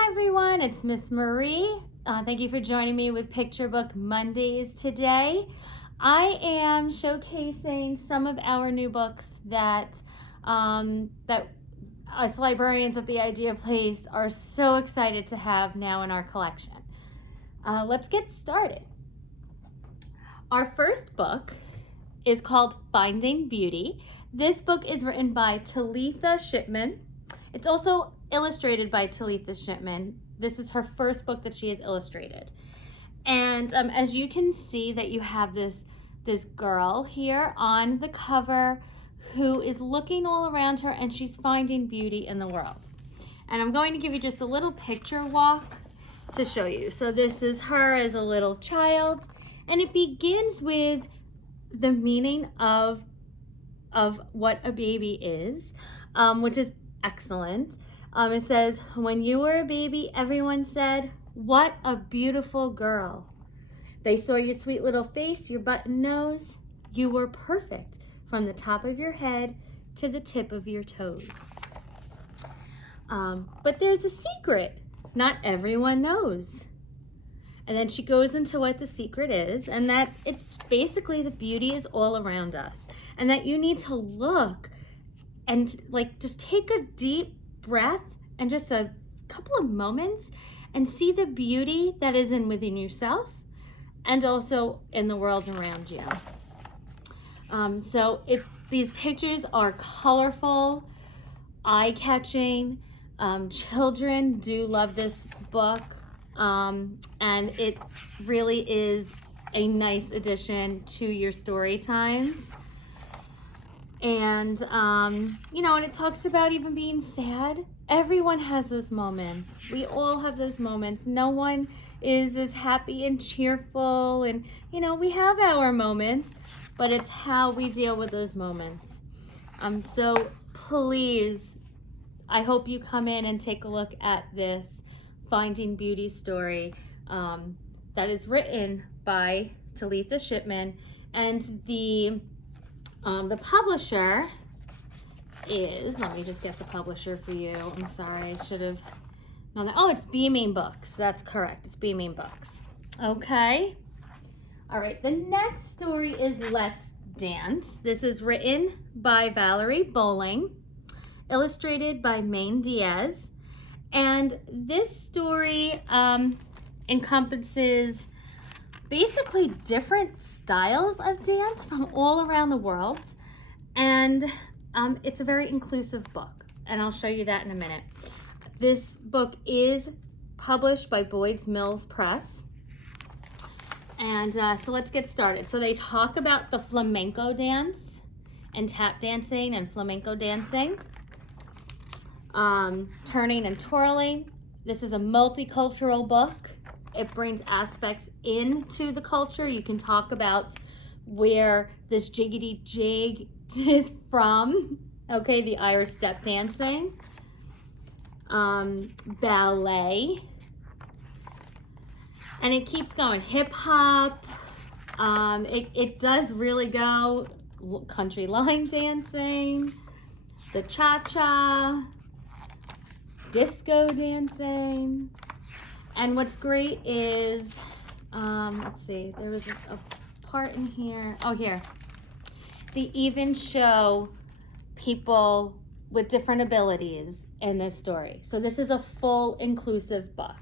Hi everyone, it's Miss Marie. Thank you for joining me with Picture Book Mondays today. I am showcasing some of our new books that us librarians at the Idea Place are so excited to have now in our collection. Let's get started. Our first book is called Finding Beauty. This book is written by Talitha Shipman. It's also illustrated by Talitha Shipman. This is her first book that she has illustrated. And as you can see that you have this girl here on the cover who is looking all around her and she's finding beauty in the world. And I'm going to give you just a little picture walk to show you. So this is her as a little child, and it begins with the meaning of what a baby is, which is excellent. It says, when you were a baby, everyone said, "What a beautiful girl." They saw your sweet little face, your button nose. You were perfect from the top of your head to the tip of your toes. But there's a secret. Not everyone knows. And then she goes into what the secret is, and that it's basically the beauty is all around us, and that you need to look and just take a deep breath and just a couple of moments and see the beauty that is within yourself and also in the world around you. These pictures are colorful, eye-catching. Children do love this book, and it really is a nice addition to your story times. And and it talks about even being sad. Everyone has those moments. We all have those moments. No one is as happy and cheerful, and we have our moments, but it's how we deal with those moments. So please, I hope you come in and take a look at this Finding Beauty story that is written by Talitha Shipman, and the publisher is, let me just get the publisher for you. I'm sorry, I should have known that. Oh, it's Beaming Books. That's correct. It's Beaming Books. Okay. All right. The next story is Let's Dance. This is written by Valarie Bolling, illustrated by Maine Diaz. And this story encompasses basically different styles of dance from all around the world, and it's a very inclusive book, and I'll show you that in a minute. This book is published by Boyds Mills Press, and so let's get started. So they talk about the flamenco dance and tap dancing and flamenco dancing, turning and twirling. This is a multicultural book. It brings aspects into the culture. You can talk about where this jiggity jig is from. Okay, the Irish step dancing, ballet, and it keeps going. Hip hop. It does really go country line dancing, the cha-cha, disco dancing. And what's great is, let's see, there was a part in here. Oh, here. They even show people with different abilities in this story. So this is a full inclusive book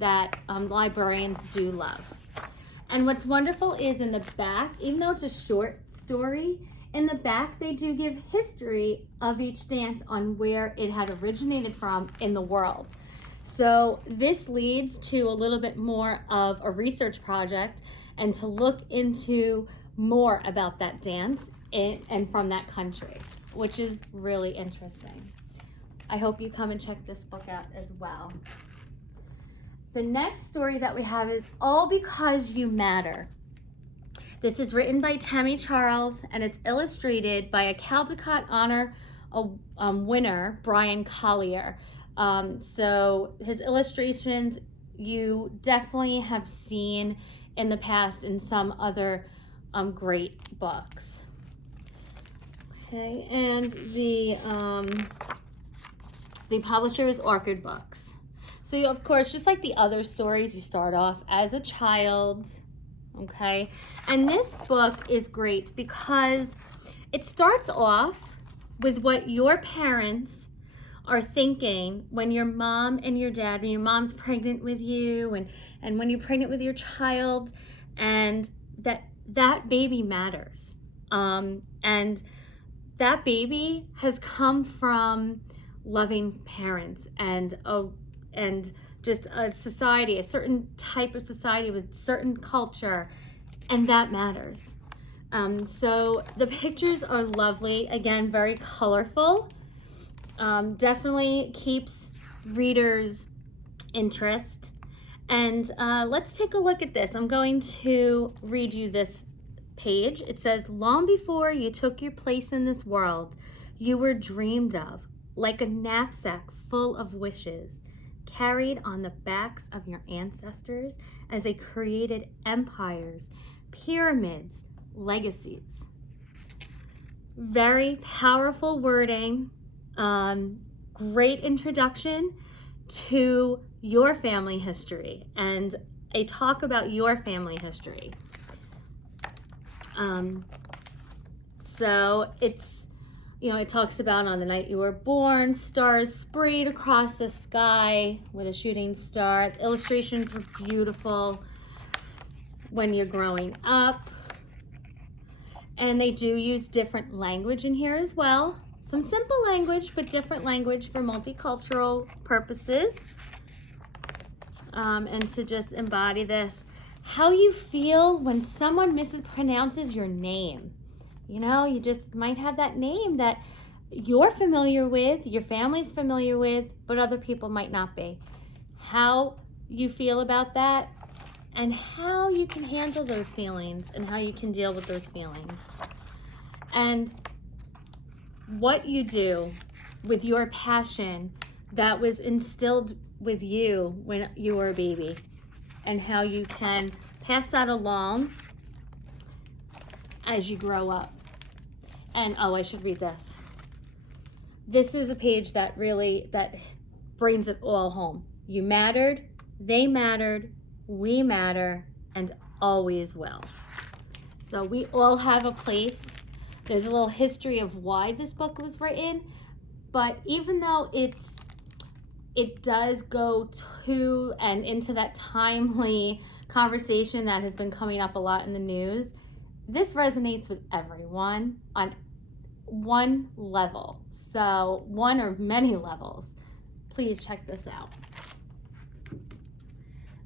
that librarians do love. And what's wonderful is in the back, even though it's a short story, in the back they do give history of each dance on where it had originated from in the world. So this leads to a little bit more of a research project and to look into more about that dance and from that country, which is really interesting. I hope you come and check this book out as well. The next story that we have is All Because You Matter. This is written by Tami Charles, and it's illustrated by a Caldecott Honor winner, Brian Collier. So his illustrations you definitely have seen in the past in some other great books. Okay, and the publisher is Orchid Books. So of course, just like the other stories, you start off as a child, okay? And this book is great because it starts off with what your parents are thinking when your mom and your dad, when your mom's pregnant with you and when you're pregnant with your child, and that baby matters. And that baby has come from loving parents and just a society, a certain type of society with certain culture, and that matters. So the pictures are lovely, again, very colorful. Definitely keeps readers' interest. And let's take a look at this. I'm going to read you this page. It says, long before you took your place in this world, you were dreamed of, like a knapsack full of wishes, carried on the backs of your ancestors as they created empires, pyramids, legacies. Very powerful wording. Great introduction to your family history and a talk about your family history. So it's, it talks about on the night you were born, stars sprayed across the sky with a shooting star. The illustrations were beautiful when you're growing up. And they do use different language in here as well. Some simple language, but different language for multicultural purposes. And to just embody this. How you feel when someone mispronounces your name. You just might have that name that you're familiar with, your family's familiar with, but other people might not be. How you feel about that, and how you can handle those feelings, and how you can deal with those feelings. And what you do with your passion that was instilled with you when you were a baby, and how you can pass that along as you grow up. And I should read this. This is a page that brings it all home. You mattered, they mattered, we matter, and always will. So we all have a place. There's a little history of why this book was written, but even though it does go to and into that timely conversation that has been coming up a lot in the news, this resonates with everyone on one level. So one or many levels. Please check this out.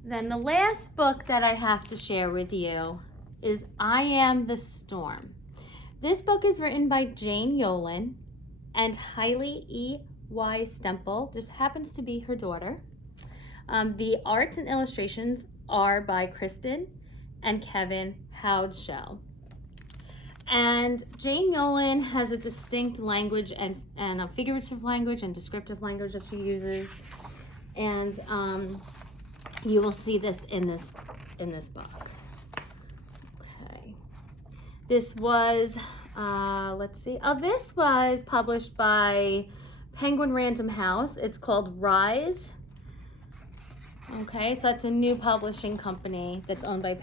Then the last book that I have to share with you is I Am the Storm. This book is written by Jane Yolen and Heidi E.Y. Stemple. Just happens to be her daughter. The arts and illustrations are by Kristen and Kevin Howdeshell. And Jane Yolen has a distinct language and a figurative language and descriptive language that she uses. And you will see this in this book. Okay. This was, this was published by Penguin Random House. It's called Rise. Okay, so that's a new publishing company that's owned by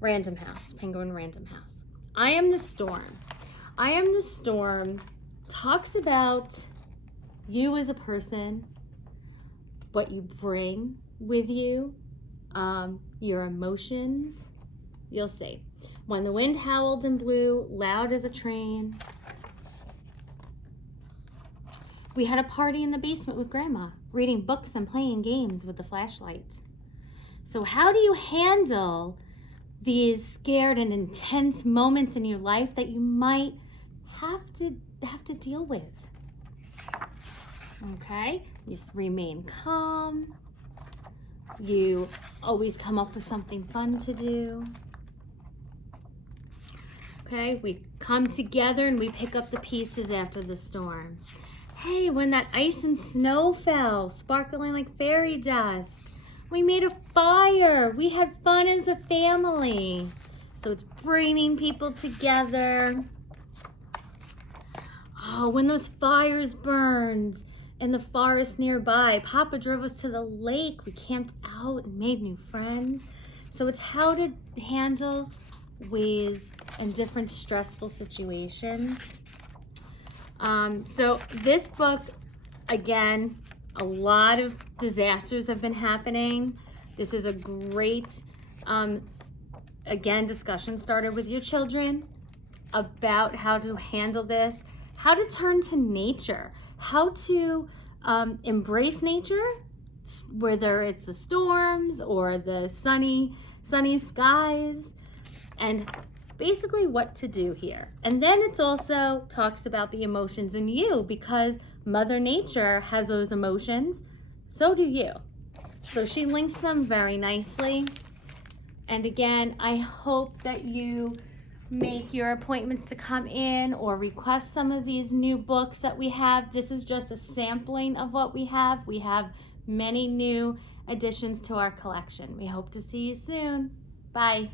Random House, Penguin Random House. I Am the Storm. I Am the Storm talks about you as a person, what you bring with you, your emotions. You'll see. When the wind howled and blew, loud as a train. We had a party in the basement with Grandma, reading books and playing games with the flashlights. So how do you handle these scared and intense moments in your life that you might have to deal with? Okay, you just remain calm. You always come up with something fun to do. Okay, we come together and we pick up the pieces after the storm. Hey, when that ice and snow fell, sparkling like fairy dust, we made a fire. We had fun as a family. So it's bringing people together. Oh, when those fires burned, in the forest nearby. Papa drove us to the lake. We camped out and made new friends. So it's how to handle ways in different stressful situations. So this book, again, a lot of disasters have been happening. This is a great, again, discussion starter with your children about how to handle this, how to turn to nature, how to embrace nature, whether it's the storms or the sunny skies, and basically what to do here. And then it also talks about the emotions in you, because Mother Nature has those emotions, so do you. So she links them very nicely. And again, I hope that you make your appointments to come in or request some of these new books that we have. This is just a sampling of what we have. We have many new additions to our collection. We hope to see you soon. Bye.